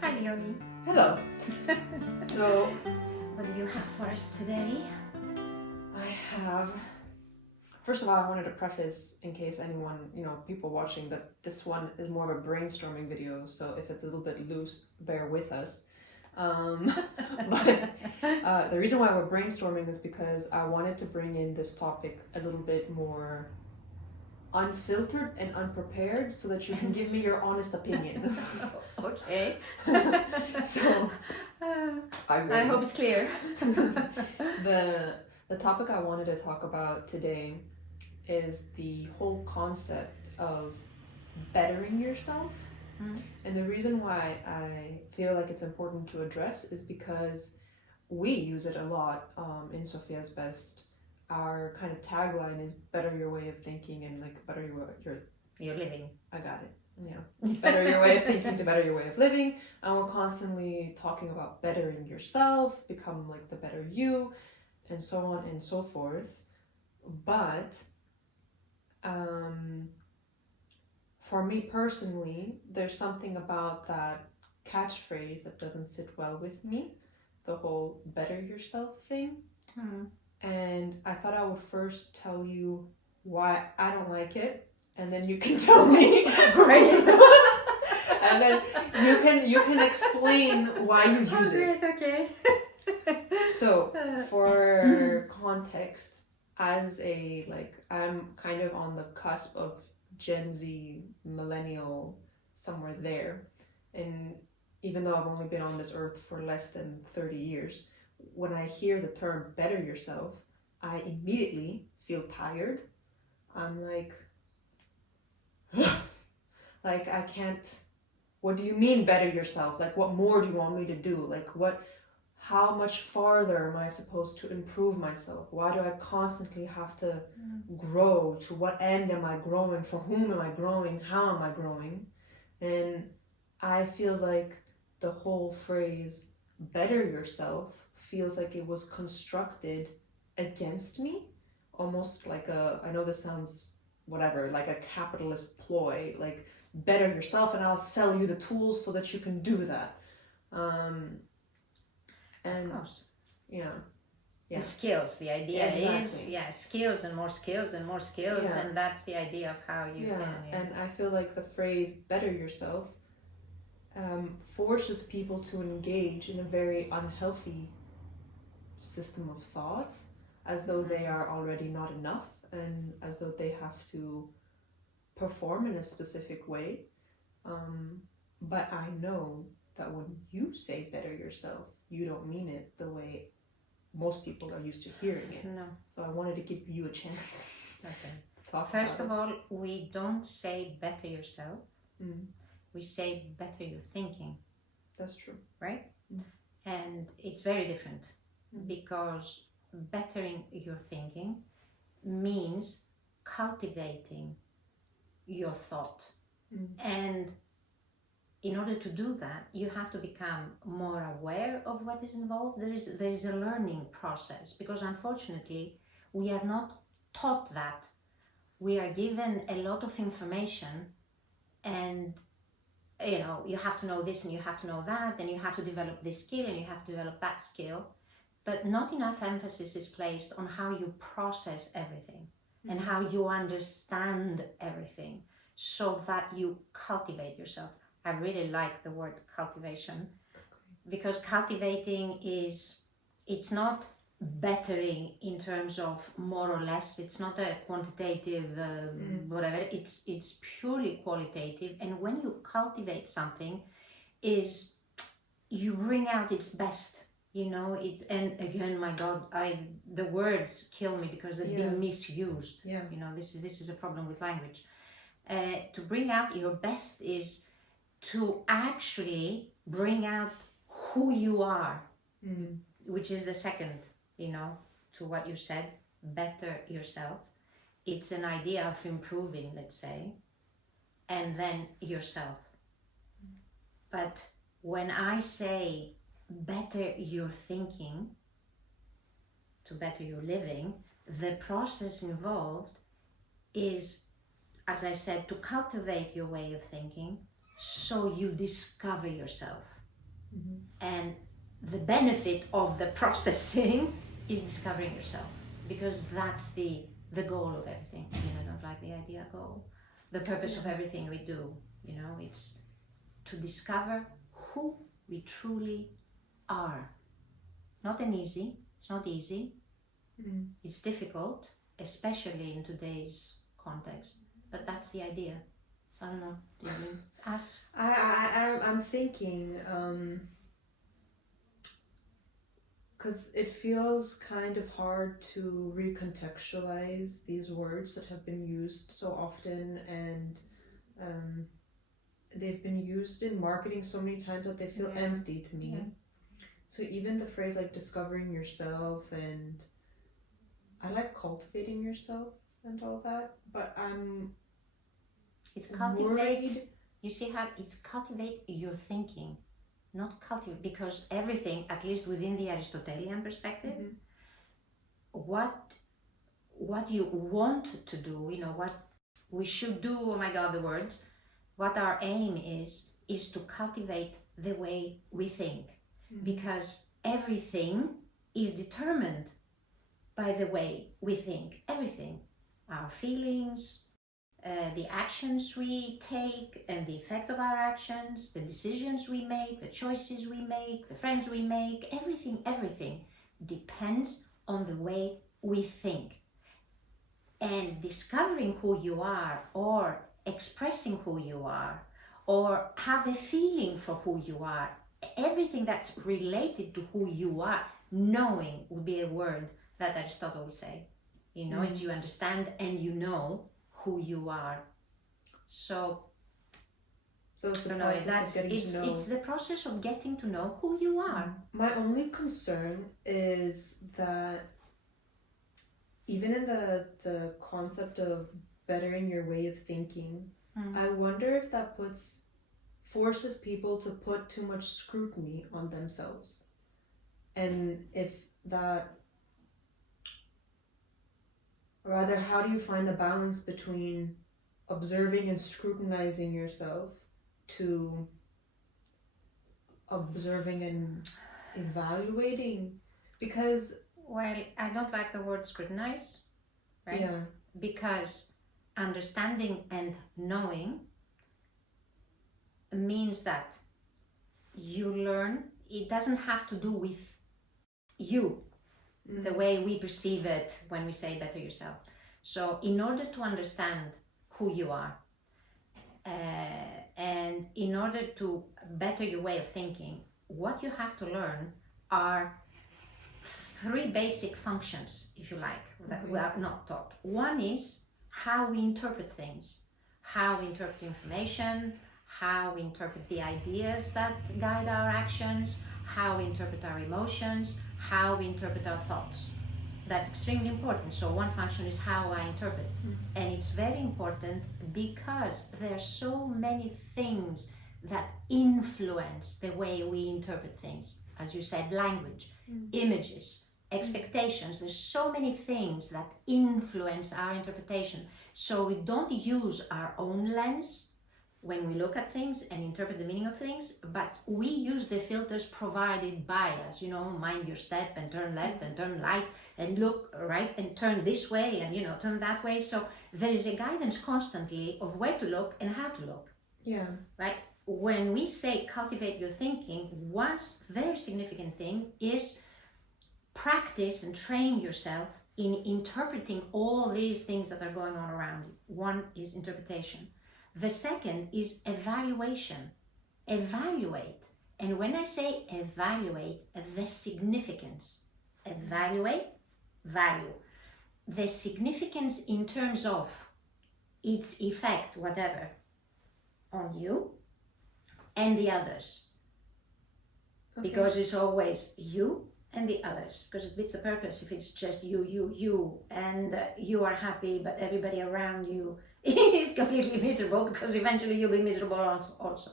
Hi, Leonie. Hello. So, What do you have for us today? I have. First of all, I wanted to preface, in case anyone, people watching, that this one is more of a brainstorming video. So if it's a little bit loose, bear with us. But the reason why we're brainstorming is because I wanted to bring in this topic a little bit more unfiltered and unprepared, so that you can give me your honest opinion. Okay. So I hope it's clear. The topic I wanted to talk about today is the whole concept of bettering yourself. And the reason why I feel like it's important to address is because we use it a lot in Sophia's Best. Our kind of tagline is better your way of thinking and like better You're living. I got it. Yeah. Better your way of thinking to better your way of living. And we're constantly talking about bettering yourself, become like the better you, and so on and so forth. But for me personally, there's something about that catchphrase that doesn't sit well with me, the whole better yourself thing. And I thought I would first tell you why I don't like it, and then you can tell me. Great. And then you can explain why you use it. Great, okay. So, for context, I'm kind of on the cusp of Gen Z, millennial, somewhere there. And even though I've only been on this earth for less than 30 years, when I hear the term better yourself, I immediately feel tired. I'm like, like I can't, what do you mean better yourself? Like, what more do you want me to do? Like, how much farther am I supposed to improve myself? Why do I constantly have to grow? To what end am I growing? For whom am I growing? How am I growing? And I feel like the whole phrase better yourself feels like it was constructed against me, almost like I know this sounds whatever, like a capitalist ploy, like better yourself and I'll sell you the tools so that you can do that. And of course. Yeah. The skills. The idea exactly. is skills and more skills and more skills, Yeah. and that's the idea of how you can. And I feel like the phrase better yourself forces people to engage in a very unhealthy system of thought, as though they are already not enough and as though they have to perform in a specific way. But I know that when you say better yourself, you don't mean it the way most people are used to hearing it. No. So I wanted to give you a chance. Okay. To talk First about of all, we don't say better yourself. We say better your thinking. That's true. Right? And it's very different because bettering your thinking means cultivating your thought. And in order to do that, you have to become more aware of what is involved. There is a learning process, because unfortunately we are not taught that. We are given a lot of information, and you have to know this and you have to know that, and you have to develop this skill and you have to develop that skill, but not enough emphasis is placed on how you process everything and how you understand everything, so that you cultivate yourself. I really like the word cultivation, because cultivating it's not bettering in terms of more or less. It's not a quantitative whatever. It's purely qualitative. And when you cultivate something, is you bring out its best. And again, my God, the words kill me because they've been misused. Yeah. This is a problem with language. To bring out your best is to actually bring out who you are, which is the second, to what you said, better yourself. It's an idea of improving, let's say, and then yourself. But when I say better your thinking to better your living, the process involved is, as I said, to cultivate your way of thinking, so you discover yourself. And the benefit of the processing is discovering yourself, because that's the goal of everything. I don't like the idea goal. The purpose of everything we do, it's to discover who we truly are. It's not easy. It's difficult, especially in today's context, but that's the idea. I don't know, do you ask? I'm thinking, because it feels kind of hard to recontextualize these words that have been used so often, and they've been used in marketing so many times that they feel empty to me. So even the phrase like discovering yourself, and I like cultivating yourself and all that, but It's worried. You see how it's cultivate your thinking, not cultivate, because everything, at least within the Aristotelian perspective, what you want to do, what we should do, oh my God, the words, what our aim is to cultivate the way we think, because everything is determined by the way we think. Everything, our feelings, the actions we take and the effect of our actions, the decisions we make, the choices we make, the friends we make, everything depends on the way we think. And discovering who you are, or expressing who you are, or have a feeling for who you are, everything that's related to who you are, knowing would be a word that Aristotle would say. It's you understand and you know who you are. So it's the process of getting to know. It's the process of getting to know who you are. My only concern is that even in the concept of bettering your way of thinking, I wonder if that forces people to put too much scrutiny on themselves, and if that, rather, how do you find the balance between observing and scrutinizing yourself to observing and evaluating? Because, well, I don't like the word scrutinize, right? Yeah. Because understanding and knowing means that you learn. It doesn't have to do with you, the way we perceive it when we say better yourself. So in order to understand who you are, and in order to better your way of thinking, what you have to learn are 3 basic functions, if you like, that we are not taught. One is how we interpret things, how we interpret information, how we interpret the ideas that guide our actions, how we interpret our emotions, how we interpret our thoughts. That's extremely important. So one function is how I interpret. And it's very important because there are so many things that influence the way we interpret things. As you said, language, images, expectations. There's so many things that influence our interpretation. So we don't use our own lens when we look at things and interpret the meaning of things, but we use the filters provided by us, mind your step and turn left and turn right and look right and turn this way and turn that way. So there is a guidance constantly of where to look and how to look. Yeah. Right? When we say cultivate your thinking, one very significant thing is practice and train yourself in interpreting all these things that are going on around you. One is interpretation. The second is evaluation. Evaluate. And when I say evaluate, the significance. Evaluate, value. The significance in terms of its effect, whatever, on you and the others. Okay. Because it's always you and the others, because it fits the purpose if it's just you, and you are happy, but everybody around you is completely miserable, because eventually you'll be miserable also.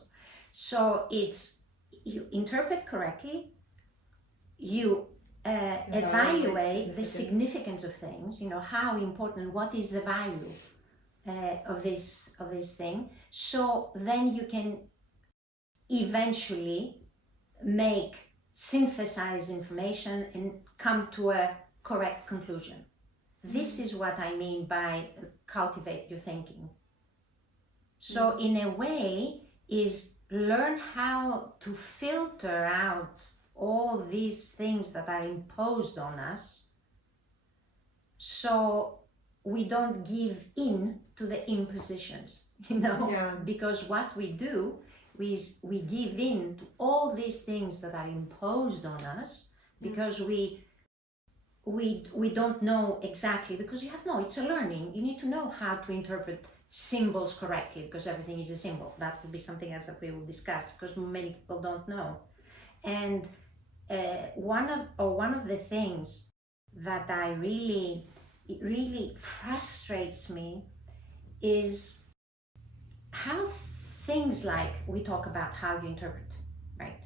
So it's, you interpret correctly, you evaluate the significance of things, how important, what is the value of this thing, so then you can eventually synthesize information and come to a correct conclusion. This is what I mean by cultivate your thinking. So in a way is learn how to filter out all these things that are imposed on us, so we don't give in to the impositions, because what we do is we give in to all these things that are imposed on us, because we don't know exactly, because it's a learning. You need to know how to interpret symbols correctly, because everything is a symbol. That will be something else that we will discuss, because many people don't know. And one of the things that it really frustrates me is how things like we talk about how you interpret, right?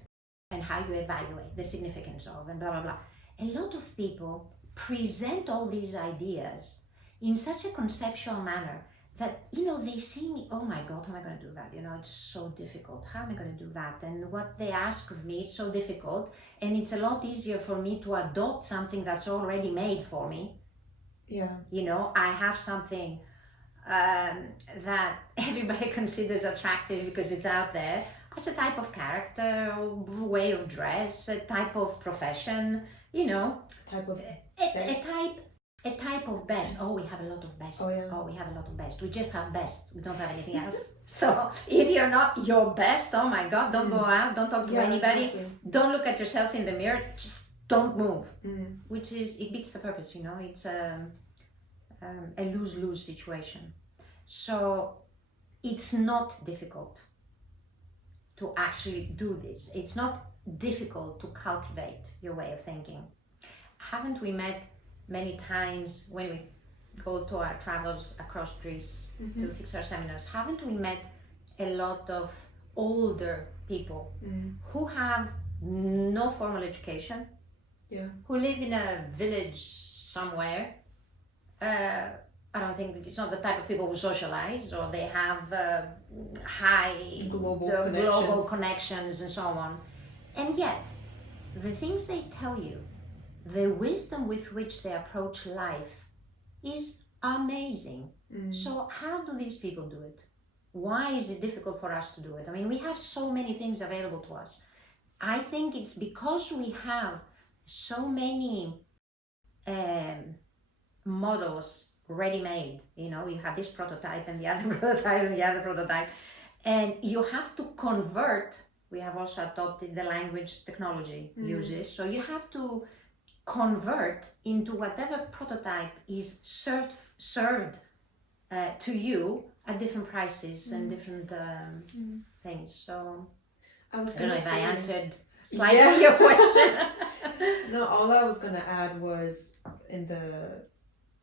And how you evaluate the significance of, and blah, blah, blah. A lot of people present all these ideas in such a conceptual manner that, they see me, oh my God, how am I going to do that? It's so difficult. How am I going to do that? And what they ask of me, it's so difficult. And it's a lot easier for me to adopt something that's already made for me. Yeah. I have something that everybody considers attractive because it's out there. As a type of character, way of dress, a type of profession, Type of a type of best. Oh, we have a lot of best. Oh, yeah. Oh, we have a lot of best. We just have best. We don't have anything else. So if you're not your best, oh my God, don't go out, don't talk to anybody, don't look at yourself in the mirror, just don't move. Which it beats the purpose, it's a lose-lose situation. So it's not difficult to actually do this. It's not difficult to cultivate your way of thinking. Haven't we met many times when we go to our travels across Greece to fix our seminars? Haven't we met a lot of older people who have no formal education, who live in a village somewhere? I don't think it's not the type of people who socialize, or they have high global connections and so on. And yet, the things they tell you, the wisdom with which they approach life is amazing. So how do these people do it? Why is it difficult for us to do it? I mean, we have so many things available to us. I think it's because we have so many models ready-made. You have this prototype and the other prototype and the other prototype, and you have to convert. We have also adopted the language technology uses, so you have to convert into whatever prototype is served to you at different prices and different things. So I don't know if I answered slightly your question. No, all I was going to add was, in the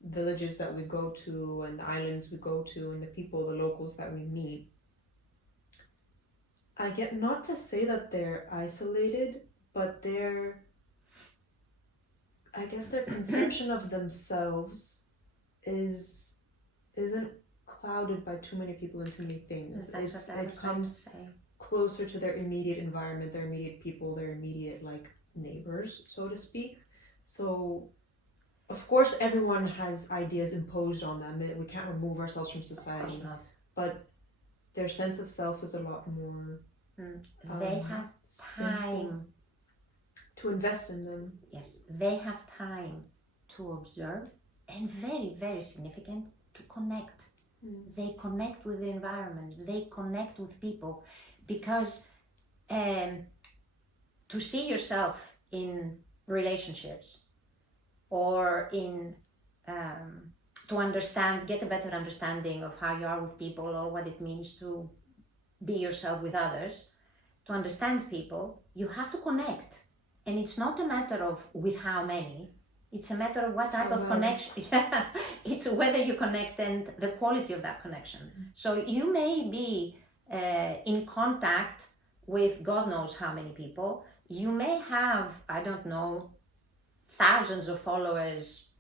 villages that we go to and the islands we go to and the locals that we meet, I get, not to say that they're isolated, but I guess their conception of themselves isn't clouded by too many people and too many things. It comes closer to their immediate environment, their immediate people, their immediate neighbors, so to speak. So of course everyone has ideas imposed on them. We can't remove ourselves from society, but their sense of self is a lot more they have time to invest in them. Yes, they have time to observe, and very, very significant, to connect. They connect with the environment, they connect with people, because to see yourself in relationships, or in to get a better understanding of how you are with people, or what it means to be yourself with others, to understand people, you have to connect. And it's not a matter of with how many, it's a matter of what type of connection. It's whether you connect and the quality of that connection. So you may be in contact with God knows how many people. You may have, I don't know, thousands of followers,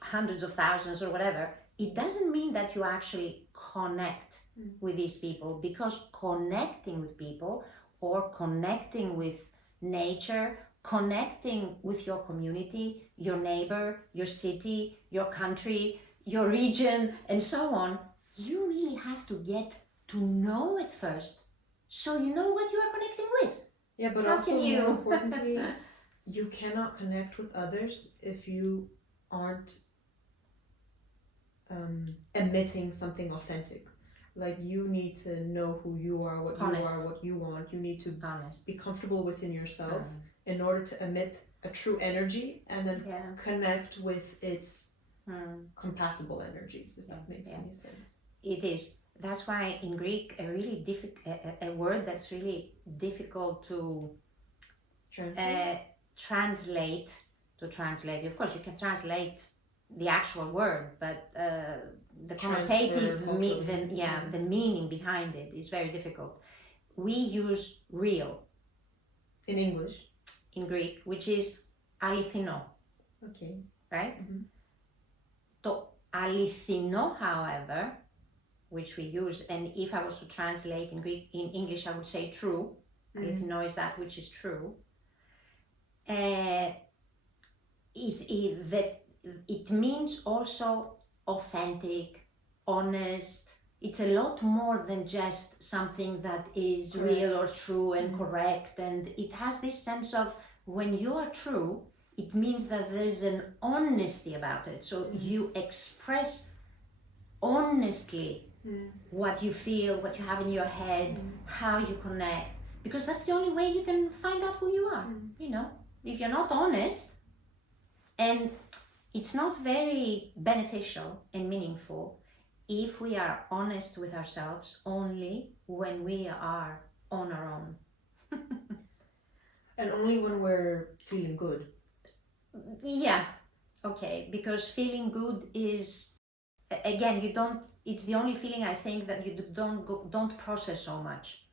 hundreds of thousands or whatever. It doesn't mean that you actually connect with these people, because connecting with people or connecting with nature, connecting with your community, your neighbor, your city, your country, your region, and so on, you really have to get to know it first, so you know what you are connecting with. Yeah, but How also can you? more importantly, you cannot connect with others if you aren't emitting something authentic. Like, you need to know who you are, what you Honest. are, what you want. You need to Honest. be comfortable within yourself in order to emit a true energy and then Yeah. connect with its compatible energies, if that makes any sense. It is. That's why in Greek, a really a word that's really difficult to translate. Of course, you can translate the actual word, but the connotative, the meaning behind it is very difficult. We use real in English, in Greek, which is alithino. Okay. Right? Το αληθινό, however, which we use, and if I was to translate in Greek, in English, I would say true. Alithino is that which is true. It means also authentic, honest. It's a lot more than just something that is correct, real or true and correct. And it has this sense of, when you are true, it means that there is an honesty about it. So you express honestly what you feel, what you have in your head, how you connect, because that's the only way you can find out who you are. You know, if you're not honest, and it's not very beneficial and meaningful if we are honest with ourselves only when we are on our own. And only when we're feeling good. Yeah, okay, because feeling good is, again, it's the only feeling I think that you don't process so much.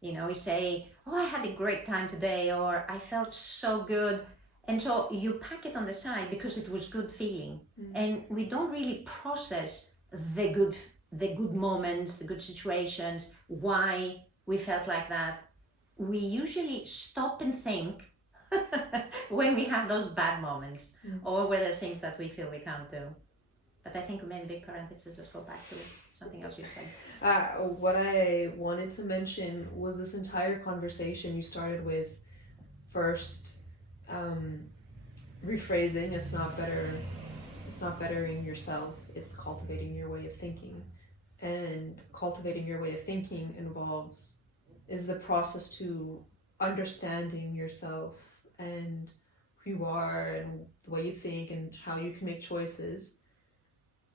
You know, we say, oh, I had a great time today, or I felt so good. And so you pack it on the side because it was good feeling. And we don't really process the good moments, the good situations, why we felt like that. We usually stop and think when we have those bad moments, or whether things that we feel we can't do. But I think we made a big parenthesis. Let's go back to something else you said. What I wanted to mention was this entire conversation you started with first, rephrasing, it's not bettering yourself, it's cultivating your way of thinking. And cultivating your way of thinking is the process to understanding yourself and who you are and the way you think and how you can make choices.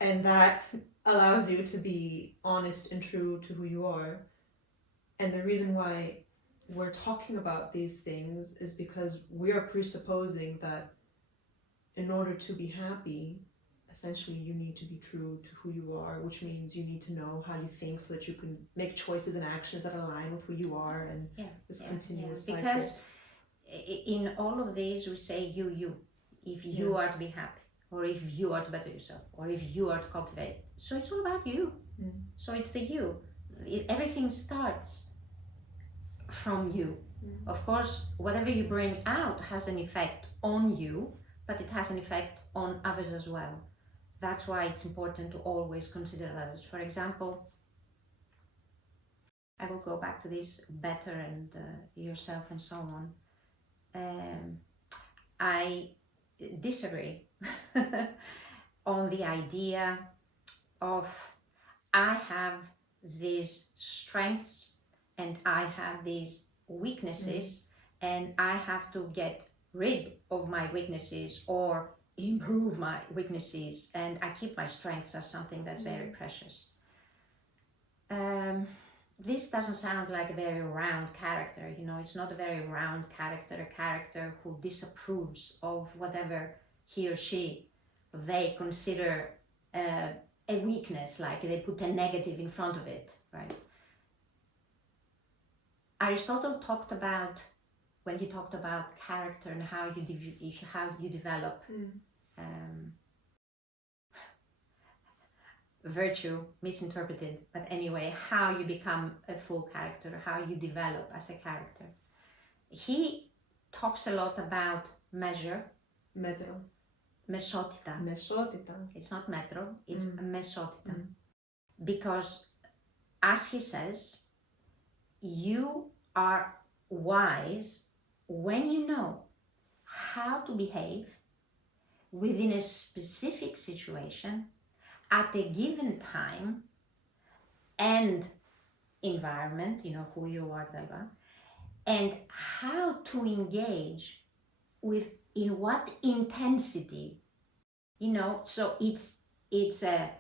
And that allows you to be honest and true to who you are. And the reason why we're talking about these things is because we are presupposing that in order to be happy, essentially you need to be true to who you are, which means you need to know how you think so that you can make choices and actions that align with who you are, and this continuous cycle. Because in all of these we say you. If you are to be happy, or if you are to better yourself, or if you are to cultivate. So it's all about you. So it's the you. Everything starts from you. Of course, whatever you bring out has an effect on you, but it has an effect on others as well. That's why it's important to always consider others. For example, I will go back to this better and yourself and so on. I disagree on the idea of I have these strengths and I have these weaknesses and I have to get rid of my weaknesses or improve my weaknesses, and I keep my strengths as something that's very precious. This doesn't sound like a very round character, you know, it's not a very round character, a character who disapproves of whatever he or she, they consider a weakness, like they put a negative in front of it, right? Aristotle talked about, when he talked about character and how you develop virtue, misinterpreted, but anyway, how you become a full character, how you develop as a character. He talks a lot about measure, Metro. mesotita. Mesotita. It's not metro, it's mesotita. Mm. Because, as he says, you are wise when you know how to behave within a specific situation at a given time and environment, you know, who you are, and how to engage with in what intensity, you know. So it's a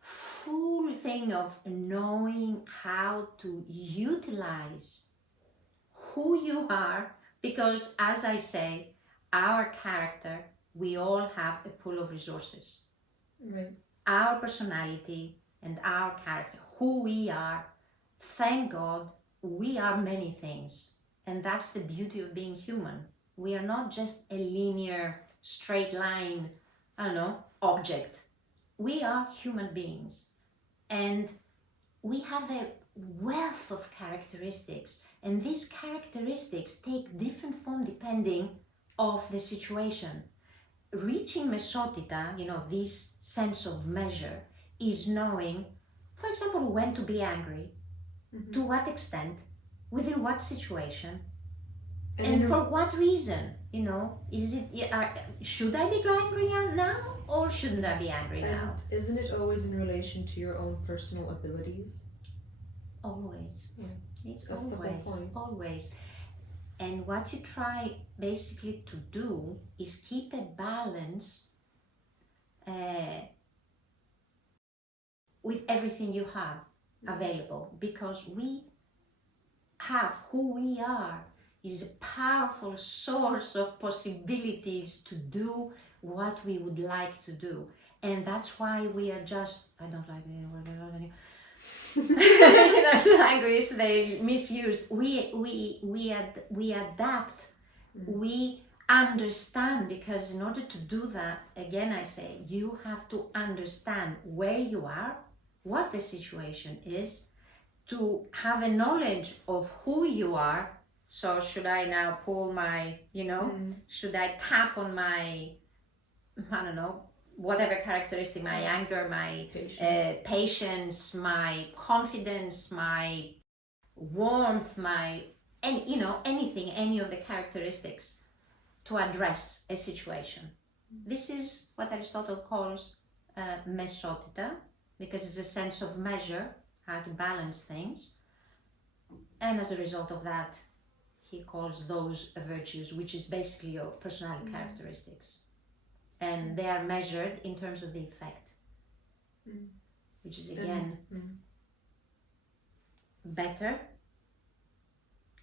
full thing of knowing how to utilize who you are, because as I say, our character, we all have a pool of resources. Right. Our personality and our character, who we are, thank God, we are many things. And that's the beauty of being human. We are not just a linear, straight line, I don't know, object. We are human beings. And we have a wealth of characteristics. And these characteristics take different form depending of the situation. Reaching mesotita, you know, this sense of measure, is knowing, for example, when to be angry, to what extent, within what situation, and for what reason. You know, is it should I be angry now or shouldn't I be angry now? Isn't it always in relation to your own personal abilities? Always. Yeah. It's That's always, the whole point. always. And what you try basically to do is keep a balance with everything you have available, because we have who we are is a powerful source of possibilities to do what we would like to do. And that's why we are just, I don't like the word, you know, the language they misused. We adapt, we understand, because in order to do that, again I say, you have to understand where you are, what the situation is, to have a knowledge of who you are. So should I now pull my, you know, should I tap on my, I don't know, whatever characteristic, my anger, my patience, my confidence, my warmth, my, and you know, anything, any of the characteristics to address a situation. This is what Aristotle calls mesotita, because it's a sense of measure, how to balance things. And as a result of that, he calls those virtues, which is basically your personality characteristics. And they are measured in terms of the effect, which is again better,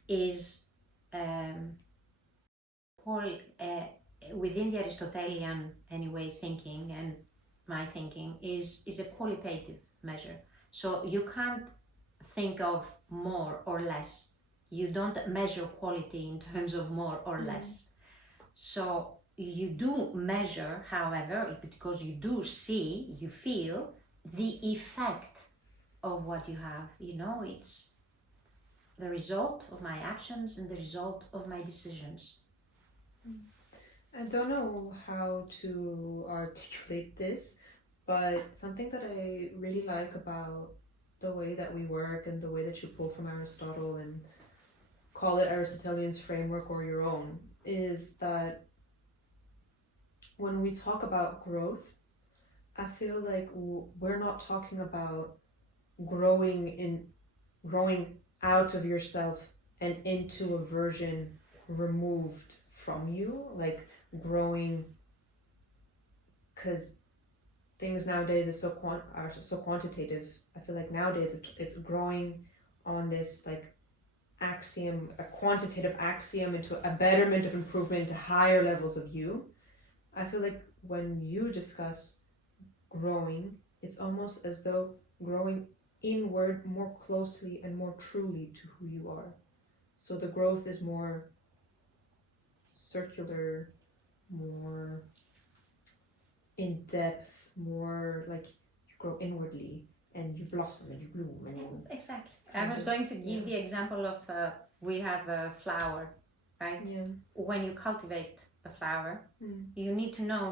is called within the Aristotelian anyway thinking, and my thinking is a qualitative measure. So you can't think of more or less. You don't measure quality in terms of more or less. So you do measure, however, because you do see, you feel the effect of what you have. You know, it's the result of my actions and the result of my decisions. I don't know how to articulate this, but something that I really like about the way that we work and the way that you pull from Aristotle and call it Aristotelian's framework or your own, is that when we talk about growth, I feel like we're not talking about growing out of yourself and into a version removed from you, like growing, because things nowadays are so quantitative. I feel like nowadays it's growing on this like axiom, a quantitative axiom, into a betterment of improvement to higher levels of you. I feel like when you discuss growing, it's almost as though growing inward more closely and more truly to who you are. So the growth is more circular, more in depth, more like you grow inwardly and you blossom and you bloom. And exactly. I was going to give the example of we have a flower, right? Yeah. When you cultivate a flower, Mm. you need to know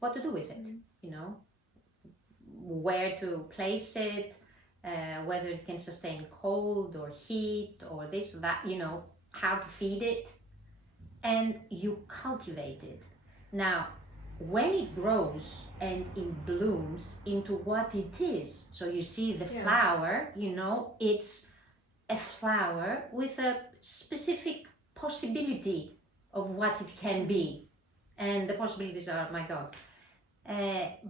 what to do with it, Mm. you know, where to place it, whether it can sustain cold or heat or this or that, you know, how to feed it, and you cultivate it. Now, when it grows and it blooms into what it is, so you see the Yeah. flower, you know, it's a flower with a specific possibility of what it can be. And the possibilities are, my God.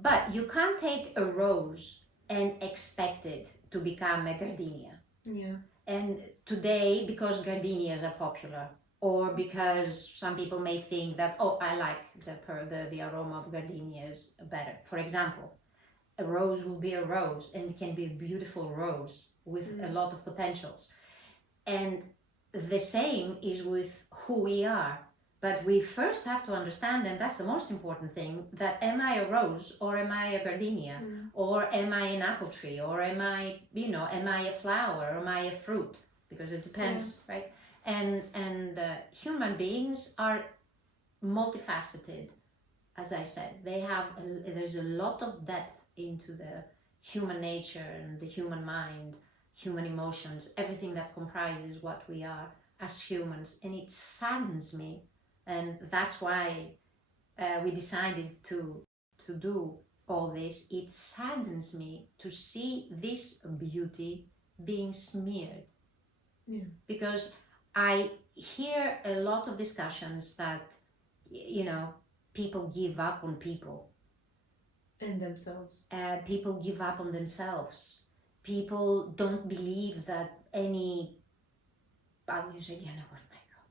But you can't take a rose and expect it to become a gardenia. Yeah. And today, because gardenias are popular, or because some people may think that, oh, I like the aroma of gardenias better. For example, a rose will be a rose, and it can be a beautiful rose with a lot of potentials. And the same is with who we are. But we first have to understand, and that's the most important thing, that am I a rose or am I a gardenia? Or am I an apple tree? Or am I, you know, am I a flower? Or am I a fruit? Because it depends, right? And human beings are multifaceted, as I said. There's a lot of depth into the human nature and the human mind, human emotions, everything that comprises what we are as humans. And it saddens me, and that's why we decided to do all this. It saddens me to see this beauty being smeared. Yeah. Because I hear a lot of discussions that, you know, people give up on people. And themselves. People give up on themselves. People don't believe that any, I'll use again a word, my God,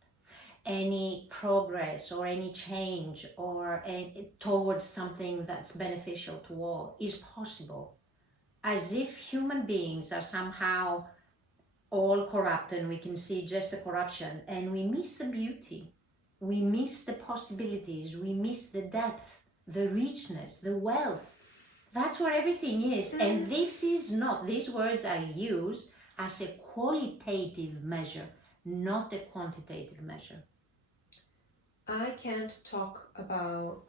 any progress or any change or towards something that's beneficial to all is possible. As if human beings are somehow all corrupt and we can see just the corruption, and we miss the beauty, we miss the possibilities, we miss the depth, the richness, the wealth. That's where everything is. And this is not, these words I use as a qualitative measure, not a quantitative measure. I can't talk about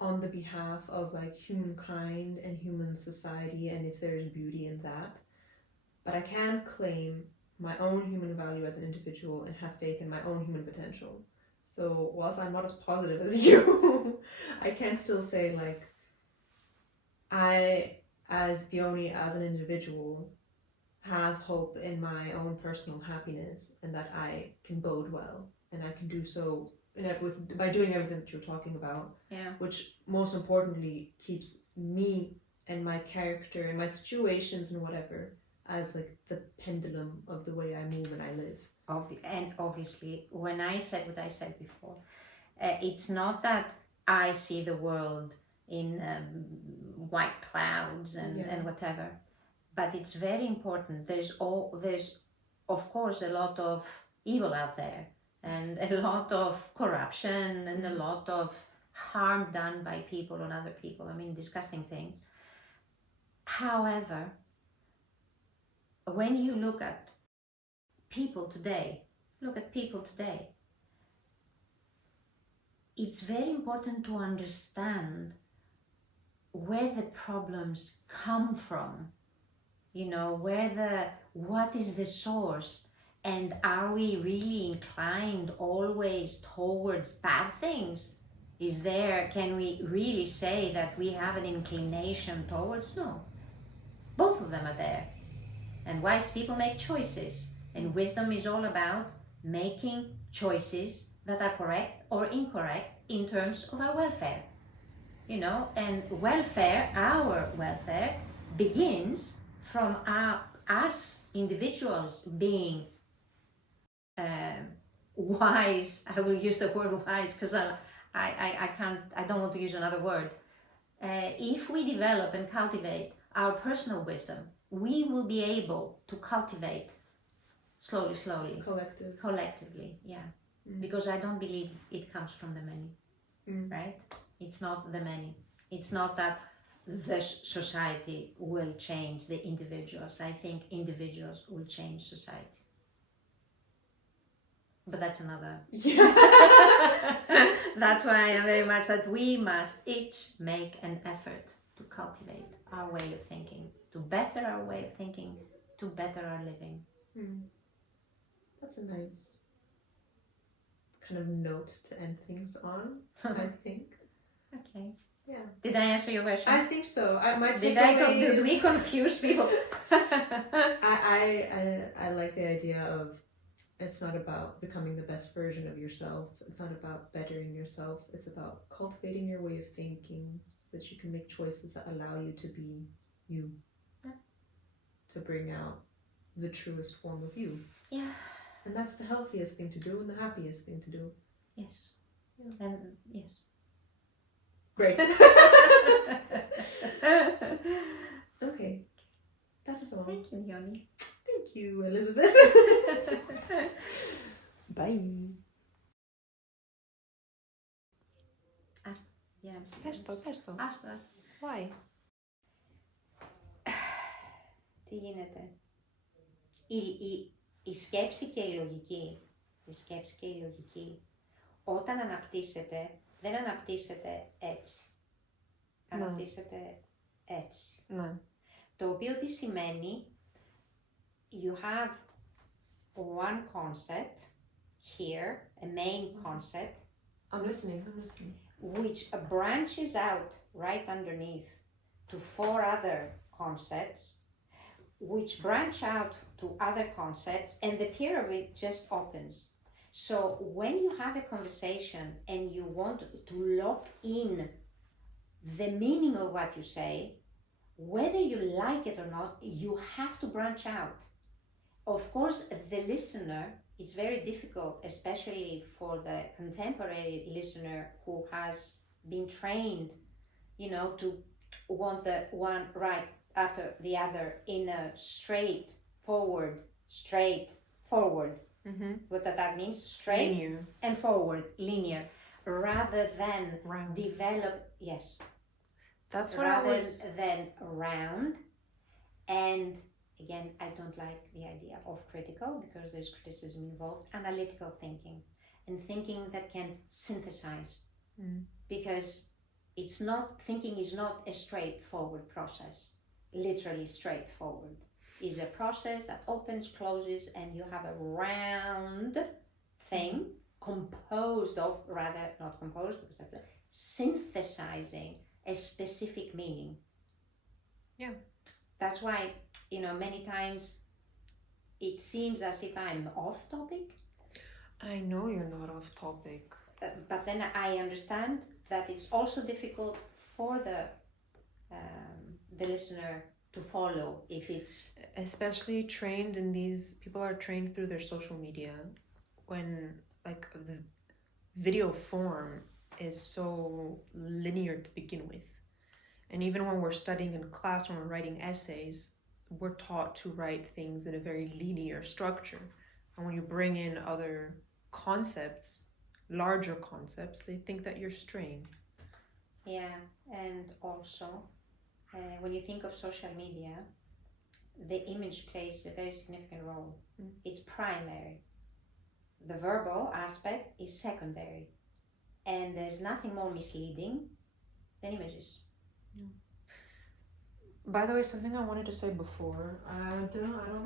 on the behalf of like humankind and human society and if there's beauty in that, but I can claim my own human value as an individual and have faith in my own human potential. So whilst I'm not as positive as you, I can still say like I, as Dione, as an individual, have hope in my own personal happiness and that I can bode well and I can do so by doing everything that you're talking about. Yeah. Which most importantly keeps me and my character and my situations and whatever as like the pendulum of the way I move and I live. And obviously, when I said what I said before, it's not that I see the world in white clouds and whatever, but it's very important. There's of course a lot of evil out there, and a lot of corruption, and a lot of harm done by people on other people. I mean, disgusting things. However, when you look at people today, it's very important to understand where the problems come from. You know, what is the source, and are we really inclined always towards bad things? Can we really say that we have an inclination towards? No. Both of them are there. And wise people make choices. And wisdom is all about making choices that are correct or incorrect in terms of our welfare. You know, and our welfare begins from us individuals being wise. I will use the word wise because I don't want to use another word. If we develop and cultivate our personal wisdom, we will be able to cultivate slowly, collectively, yeah. Because I don't believe it comes from the many, right? It's not the many. It's not that the society will change the individuals. I think individuals will change society. But that's another. Yeah. That's why I very much that we must each make an effort to cultivate our way of thinking, to better our way of thinking, to better our living. That's a nice kind of note to end things on, I think. Okay. Yeah. Did I answer your question? I think so. Did we confuse people? I like the idea of it's not about becoming the best version of yourself. It's not about bettering yourself. It's about cultivating your way of thinking so that you can make choices that allow you to be you. Yeah. To bring out the truest form of you. Yeah. And that's the healthiest thing to do and the happiest thing to do. Yes. Yeah. And yes. Great. Okay. That is all. Thank you, Yoni. Thank you, Elizabeth. Bye. Πες το. Άστο. Why? Τι γίνεται. Η σκέψη και η λογική, όταν αναπτύσσεται, δεν αναπτύσσεται έτσι. Αναπτύσσεται έτσι. Ναι. Το οποίο τι σημαίνει, you have one concept here, a main concept, I'm listening. which branches out right underneath to 4 other concepts, which branch out to other concepts, and the pyramid just opens. So when you have a conversation and you want to lock in the meaning of what you say, whether you like it or not, you have to branch out. Of course, the listener, it's very difficult, especially for the contemporary listener who has been trained, to want the one right after the other in a straight forward. What that means? Straight Linear. and forward, linear, rather than Round. develop, yes. That's what rather than round. And again, I don't like the idea of critical because there's criticism involved. Analytical thinking and thinking that can synthesize, because thinking is not a straightforward process, literally straightforward. Is a process that opens, closes, and you have a round thing composed of, rather not composed, because that's synthesizing a specific meaning. Yeah. That's why, many times it seems as if I'm off topic. I know you're not off topic. But then I understand that it's also difficult for the listener to follow if it's... Especially trained in these, people are trained through their social media when like the video form is so linear to begin with. And even when we're studying in class, when we're writing essays, we're taught to write things in a very linear structure. And when you bring in other concepts, larger concepts, they think that you're straying. Yeah, and also when you think of social media, the image plays a very significant role. It's primary. The verbal aspect is secondary. And there's nothing more misleading than images. By the way, something I wanted to say before, I don't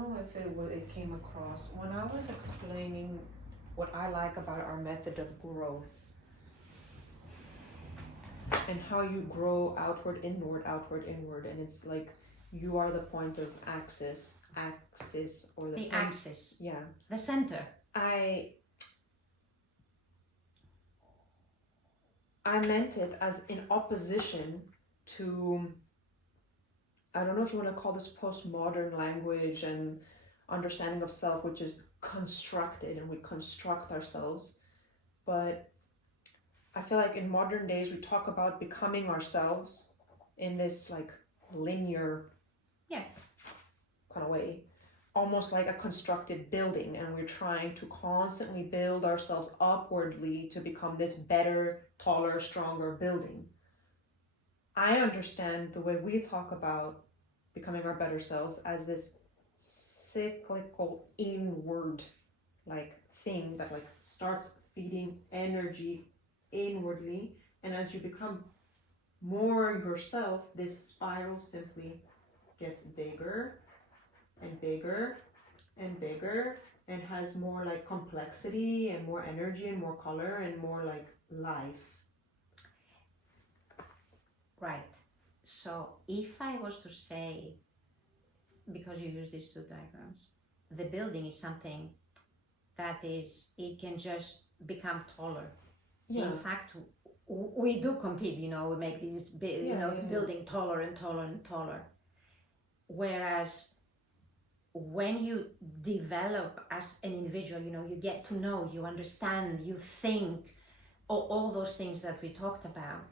know if it came across. When I was explaining what I like about our method of growth and how you grow outward, inward, and it's like you are the point of axis or the axis. Yeah. The center. I meant it as in opposition to, I don't know if you want to call this postmodern language and understanding of self, which is constructed and we construct ourselves. But I feel like in modern days, we talk about becoming ourselves in this like linear kind of way, almost like a constructed building. And we're trying to constantly build ourselves upwardly to become this better, taller, stronger building. I understand the way we talk about becoming our better selves as this cyclical inward like thing that like starts feeding energy inwardly, and as you become more yourself, this spiral simply gets bigger and bigger and bigger, and has more like complexity and more energy and more color and more like life. Right. So if I was to say, because you use these two diagrams, the building is something that is, it can just become taller. Yeah. In fact, we do compete, we make these big, the building taller and taller and taller. Whereas when you develop as an individual, you get to know, you understand, you think, all those things that we talked about,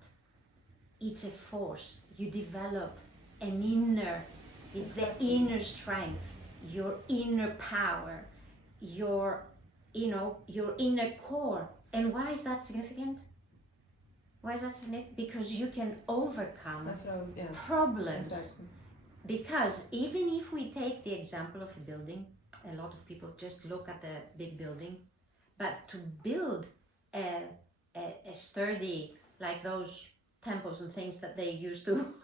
it's a force. You develop an inner, it's the inner strength, your inner power, your inner core. And why is that significant? Because you can overcome problems. Exactly. Because even if we take the example of a building, a lot of people just look at the big building, but to build a sturdy, like those temples and things that they used to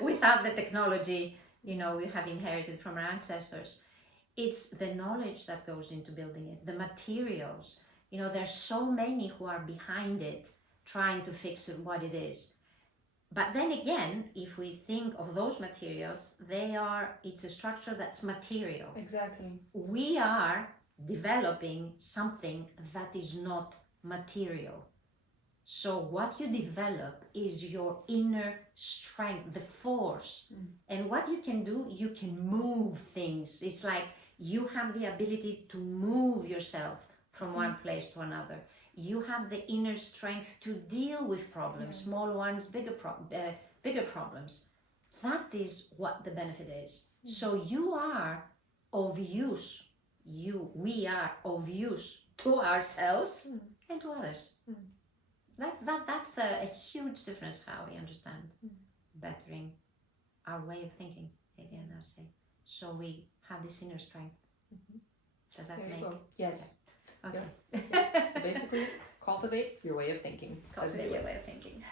without the technology we have inherited from our ancestors, it's the knowledge that goes into building it, the materials. There's so many who are behind it trying to fix it what it is. But then again, if we think of those materials, it's a structure that's material. Exactly. We are developing something that is not material. So what you develop is your inner strength, the force. And what you can do, you can move things. It's like you have the ability to move yourself from one place to another. You have the inner strength to deal with problems, small ones, bigger problems. That is what the benefit is. So you are of use. We are of use to ourselves and to others. That's a huge difference how we understand bettering our way of thinking, again, I'll say. So we have this inner strength. Does that make sense? Yes. Okay. Yeah. Basically, cultivate your way of thinking. Cultivate your way of thinking.